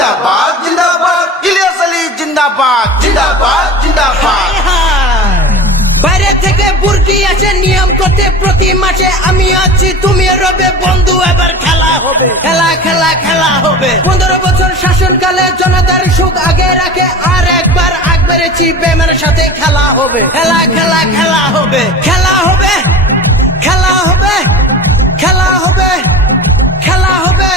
জিন্দাবাদ জিন্দাবাদ ইলিয়াস আলী জিন্দাবাদ জিন্দাবাদ জিন্দাবাদ। বাইরে থেকে বুর্কি আসে নিয়ম করতে প্রতি মাসে আমি আছি তুমি রবে বন্ধু এবার খেলা হবে খেলা খেলা খেলা হবে 15 বছর শাসনকালে জনতার সুখ আগে রাখে আর একবার আগ বেড়েছি বেমের সাথে খেলা হবে খেলা খেলা খেলা হবে খেলা হবে খেলা হবে খেলা হবে খেলা হবে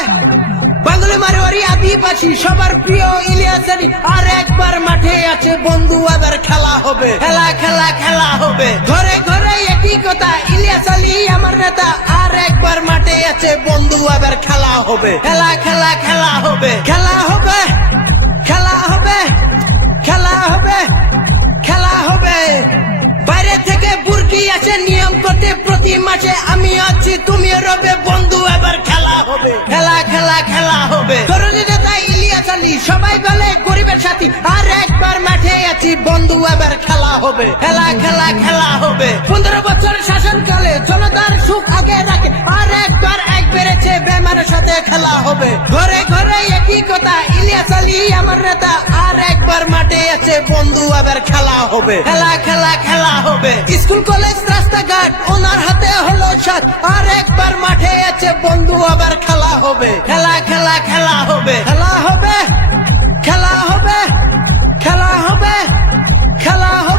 বাঙালি মারোয়ারি আদিবাসী সবার প্রিয় ইলিয়াস আলী আর একবার মাঠে আছে বন্ধু এবার খেলা হবে খেলা খেলা খেলা হবে ঘরে ঘরে একই কথা ইলিয়াস আলী আমার নেতা আর একবার মাঠে আছে বন্ধু এবার খেলা হবে খেলা খেলা খেলা হবে খেলা হবে খেলা হবে খেলা হবে খেলা হবে বাইরে থেকে বুর্কি আসে নিয়ম করতে প্রতি মাসে আমি আছি তুমি রবে বন্ধু এবার খেলা হবে খেলা খেলা খেলা হবে তরুণী নেতা ইলিয়াস আলী সবাই বলে গরিবের সাথী আর একবার মাঠে আছি বন্ধু এবার খেলা হবে খেলা খেলা খেলা হবে 15 বছর শাসনকালে জনতার সুখ আগে রাখে আর একবার এক বেড়েছে বেমানের সাথে খেলা হবে ঘরে ঘরে একই কথা ইলিয়াস আলী আমার নেতা আর একবার মাঠে আছে বন্ধু এবার খেলা হবে খেলা খেলা খেলা হবে স্কুল কলেজ রাস্তাঘাট ওনার হাতে হলো সাথ আর একবার মাঠে আছে বন্ধু আবার খেলা হবে খেলা খেলা খেলা হবে খেলা হবে খেলা হবে খেলা হবে খেলা হবে